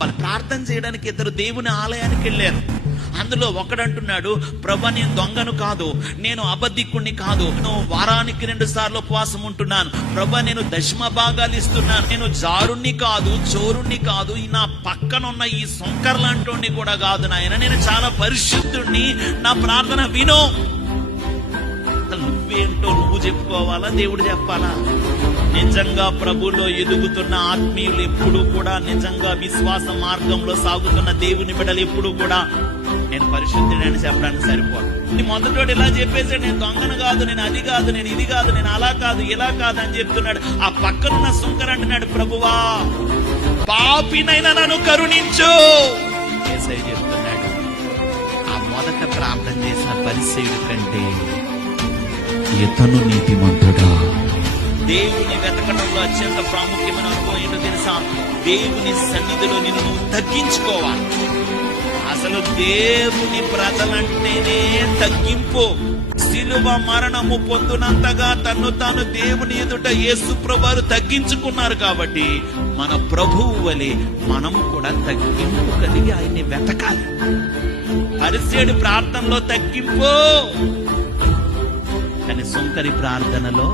వాళ్ళు ప్రార్థన చేయడానికి ఇద్దరు దేవుని ఆలయానికి వెళ్ళారు. అందులో ఒకడంటున్నాడు, ప్రభా నేను దొంగను కాదు, నేను అబద్ధికుణ్ణి కాదు, నేను వారానికి 2 సార్లు ఉపవాసం ఉంటున్నాను, ప్రభా నేను దశమ భాగాలు ఇస్తున్నాను, నేను జారుణ్ణి కాదు, చోరుణ్ణి కాదు, ఈ నా పక్కనున్న ఈ సొంకర్లాంటోని కూడా కాదు నాయన, నేను చాలా పరిశుద్ధుణ్ణి, నా ప్రార్థన వినో. నువ్వేంటో నువ్వు చెప్పుకోవాలా, దేవుడు చెప్పాలా? నిజంగా ప్రభులో ఎదుగుతున్న ఆత్మీయులు ఎప్పుడు కూడా, నిజంగా విశ్వాస మార్గంలో సాగుతున్న దేవుని బిడ్డలు ఎప్పుడు కూడా నేను పరిశుద్ధుడని చెప్పడానికి సరిపోదు. మొదటోడు ఇలా చెప్పేసాడు, నేను దొంగను కాదు, నేను అది కాదు, నేను ఇది కాదు, నేను అలా కాదు, ఇలా కాదు అని చెప్తున్నాడు. ఆ పక్కనున్న సుంకర్ అంటున్నాడు, ప్రభువా పాపినైనా నన్ను కరుణించు. యేసయ్య చెప్తున్నాడు, ఆ మొదట ప్రార్థన చేసిన పరిసయ్యుడి కంటే ఇతను నీతిమంతుడా. దేవుని వెతకడంలో అత్యంత ప్రాముఖ్యమైన అనుభవం ఏంటో తెలుసా? దేవుని సన్నిధిలో నిన్ను నువ్వు తగ్గించుకోవాలి. అసలు దేవుని ప్రజలంటేనే తగ్గింపు. శిలువ మరణము పొందునంతగా తన్ను తాను దేవుని ఎదుట యేసు ప్రభువు తగ్గించుకున్నారు. కాబట్టి మన ప్రభువు వలె మనము కూడా తగ్గింపు కలిగి ఆయన్ని వెతకాలి. పరిసేడు ప్రార్థనలో తగ్గింపు, కానీ సుంకరి ప్రార్థనలో